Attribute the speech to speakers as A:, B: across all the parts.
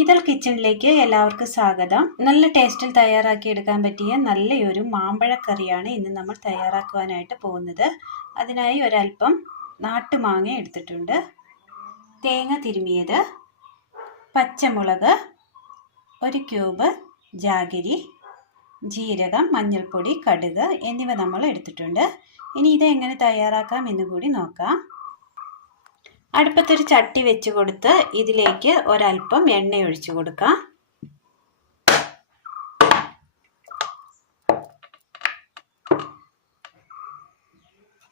A: ഇതൾ കിച്ചണിലേക്ക് എല്ലാവർക്കും സ്വാഗതം. നല്ല ടേസ്റ്റിൽ തയ്യാറാക്കി എടുക്കാൻ പറ്റിയ നല്ലൊരു മാമ്പഴക്കറിയാണ് ഇന്ന് നമ്മൾ തയ്യാറാക്കുവാനായിട്ട് പോകുന്നത്. അതിനായി ഒരല്പം നാട്ടുമാങ്ങ എടുത്തിട്ടുണ്ട്. തേങ്ങ തിരുമിയത് പച്ചമുളക് ഒരു ക്യൂബ് ജാഗിരി ജീരകം മഞ്ഞൾപ്പൊടി കടുക് എന്നിവ നമ്മൾ എടുത്തിട്ടുണ്ട്. ഇനി ഇത് എങ്ങനെ തയ്യാറാക്കാം എന്ന് കൂടി നോക്കാം. അടുപ്പത്തൊരു ചട്ടി വെച്ച് കൊടുത്ത് ഇതിലേക്ക് ഒരല്പം എണ്ണ ഒഴിച്ചു കൊടുക്കാം.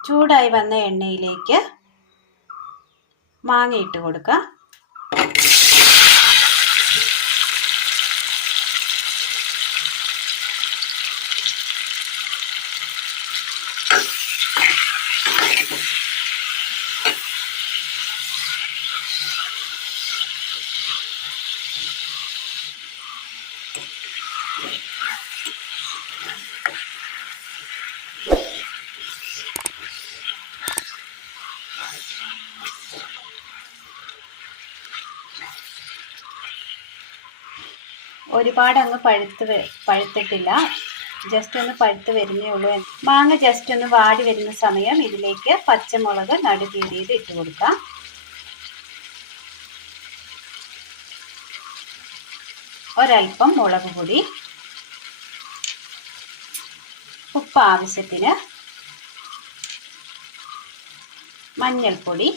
A: ചൂടായി വന്ന എണ്ണയിലേക്ക് മാങ്ങ ഇട്ട് കൊടുക്കാം. ഒരുപാട് അങ്ങ് പഴുത്ത് പഴുത്തിട്ടില്ല. ജസ്റ്റ് ഒന്ന് പഴുത്ത് വരുന്നേ ഉള്ളൂ മാങ്ങ ജസ്റ്റ് ഒന്ന് വാടി വരുന്ന സമയം ഇതിലേക്ക് പച്ചമുളക് നടുകീറിയത് ഇട്ട് കൊടുക്കാം. ഒരൽപ്പം മുളക് പൊടി. ഉപ്പ് ആവശ്യത്തിന് മഞ്ഞൾപ്പൊടി.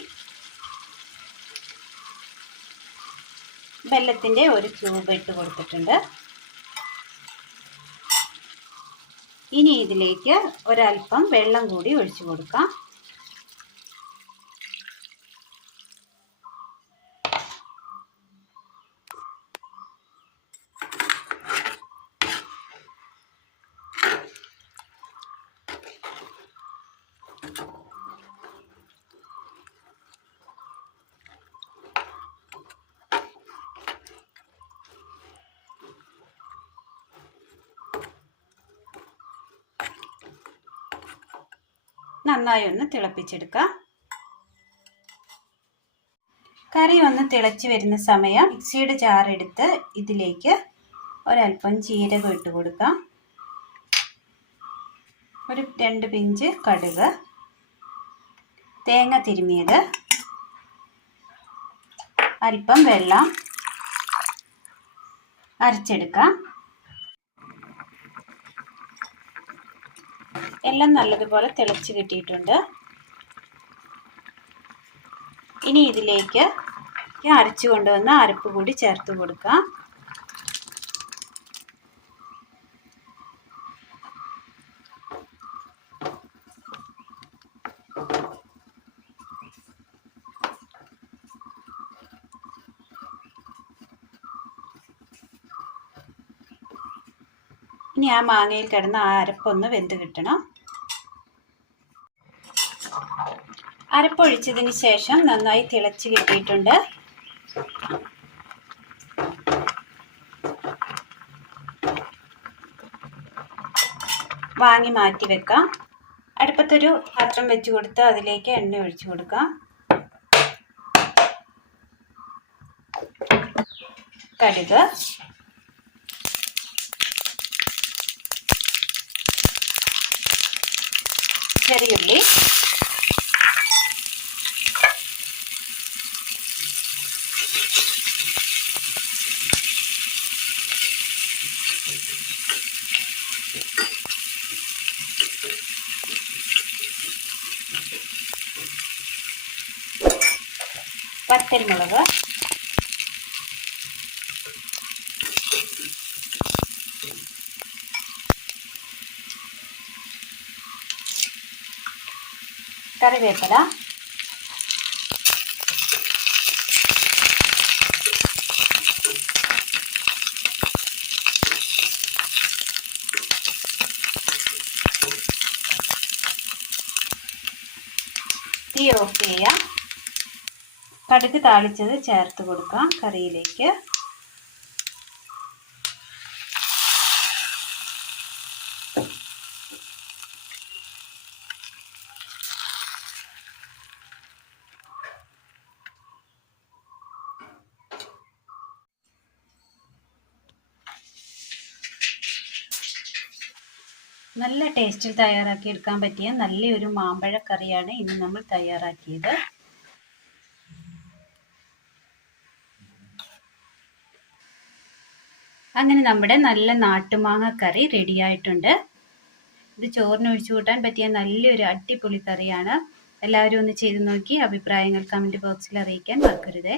A: വെല്ലത്തിന്റെ ഒരു ക്യൂബ് ഇട്ട് കൊടുത്തിട്ടുണ്ട്. ഇനി ഇതിലേക്ക് ഒരൽപ്പം വെള്ളം കൂടി ഒഴിച്ചു കൊടുക്കാം. നന്നായി ഒന്ന് തിളപ്പിച്ചെടുക്കാം. കറി ഒന്ന് തിളച്ച് വരുന്ന സമയം മിക്സിയുടെ ജാറെടുത്ത് ഇതിലേക്ക് ഒരല്പം ജീരകം ഇട്ട് കൊടുക്കാം. ഒരു രണ്ട് പിഞ്ച് കടുക്. തേങ്ങ തിരുമിയത്. അല്പം വെള്ളം അരച്ചെടുക്കാം. എല്ലാം നല്ലതുപോലെ തിളച്ച് കിട്ടിയിട്ടുണ്ട്. ഇനി ഇതിലേക്ക് അരച്ചു കൊണ്ടുവന്ന അരപ്പ് കൂടി ചേർത്ത് കൊടുക്കാം. ഇനി ആ മാങ്ങയിൽ കിടന്ന ആ അരപ്പൊന്ന് വെന്ത് കിട്ടണം. അരപ്പൊഴിച്ചതിന് ശേഷം നന്നായി തിളച്ച് കിട്ടിയിട്ടുണ്ട്. വാങ്ങി മാറ്റി വെക്കാം. അടുപ്പത്തൊരു പാത്രം വെച്ച് കൊടുത്ത് അതിലേക്ക് എണ്ണ ഒഴിച്ചു കൊടുക്കാം. കടുക്. ചെറിയുള്ളി. വറ്റൽമുളക് കറിവേപ്പില തീ ഓഫ് ചെയ്യാം. കടുക് താളിച്ചത് ചേർത്ത് കൊടുക്കാം കറിയിലേക്ക്. നല്ല ടേസ്റ്റിൽ തയ്യാറാക്കി എടുക്കാൻ പറ്റിയ നല്ലൊരു മാമ്പഴ കറിയാണ് ഇന്ന് നമ്മൾ തയ്യാറാക്കിയത്. അങ്ങനെ നമ്മുടെ നല്ല നാട്ടുമാങ്ങ കറി റെഡി ആയിട്ടുണ്ട്. ഇത് ചോറിന് ഒഴിച്ചു കൂട്ടാൻ പറ്റിയ നല്ലൊരു അടിപൊളി കറിയാണ്. എല്ലാവരും ഒന്ന് ചെയ്തു നോക്കി അഭിപ്രായങ്ങൾ കമന്റ് ബോക്സിൽ അറിയിക്കാൻ മറക്കരുതേ.